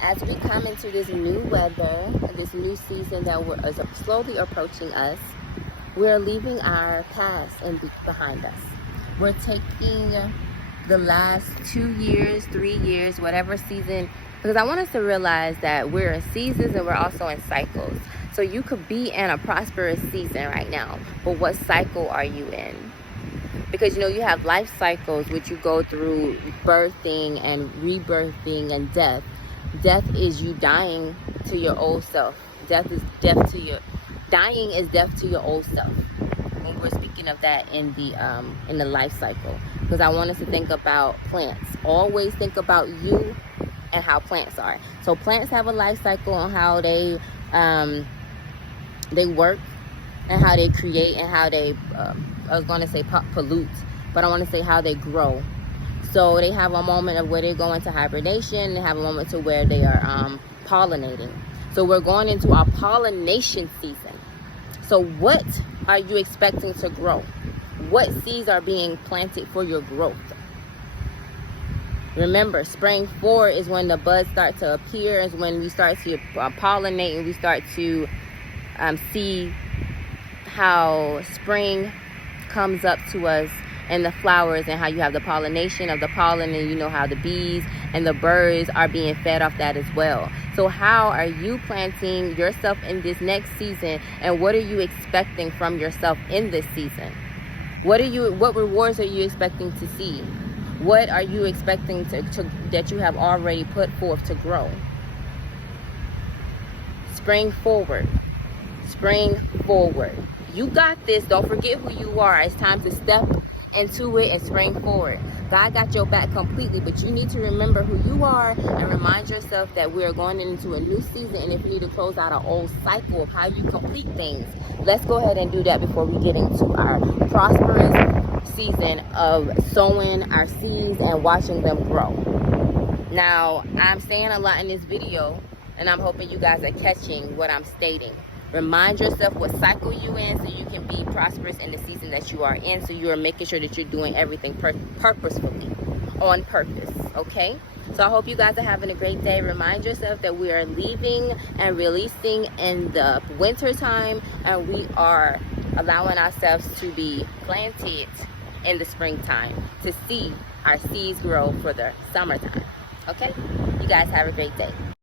as we come into this new weather, this new season that is slowly approaching us, we're leaving our past behind us. We're taking the last 2 years, 3 years, whatever season, because I want us to realize that we're in seasons and we're also in cycles. So you could be in a prosperous season right now, but what cycle are you in? Because you have life cycles which you go through birthing and rebirthing and death. Death is you dying to your old self. Dying is death to your old self. When we're speaking of that in the life cycle, because I want us to think about plants. Always think about you and how plants are. So plants have a life cycle on how they work and how they create and how they I was going to say pollute, but I want to say how they grow. So they have a moment of where they go into hibernation. They have a moment to where they are pollinating. So we're going into our pollination season. So what are you expecting to grow? What seeds are being planted for your growth? Remember, spring forward is when the buds start to appear, is when we start to pollinate and we start to see how spring comes up to us and the flowers, and how you have the pollination of the pollen, and how the bees and the birds are being fed off that as well. So how are you planting yourself in this next season, and what are you expecting from yourself in this season? What rewards are you expecting to see? What are you expecting that you have already put forth to grow? Spring forward. You got this. Don't forget who you are. It's time to step into it and spring forward. God got your back completely, but you need to remember who you are and remind yourself that we are going into a new season. And if you need to close out an old cycle of how you complete things, let's go ahead and do that before we get into our prosperous season of sowing our seeds and watching them grow. Now, I'm saying a lot in this video, and I'm hoping you guys are catching what I'm stating. Remind yourself what cycle you in, so you can be prosperous in the season that you are in, so you are making sure that you're doing everything purposefully, on purpose, okay? So I hope you guys are having a great day. Remind yourself that we are leaving and releasing in the winter time, and we are allowing ourselves to be planted in the springtime to see our seeds grow for the summertime, okay? You guys have a great day.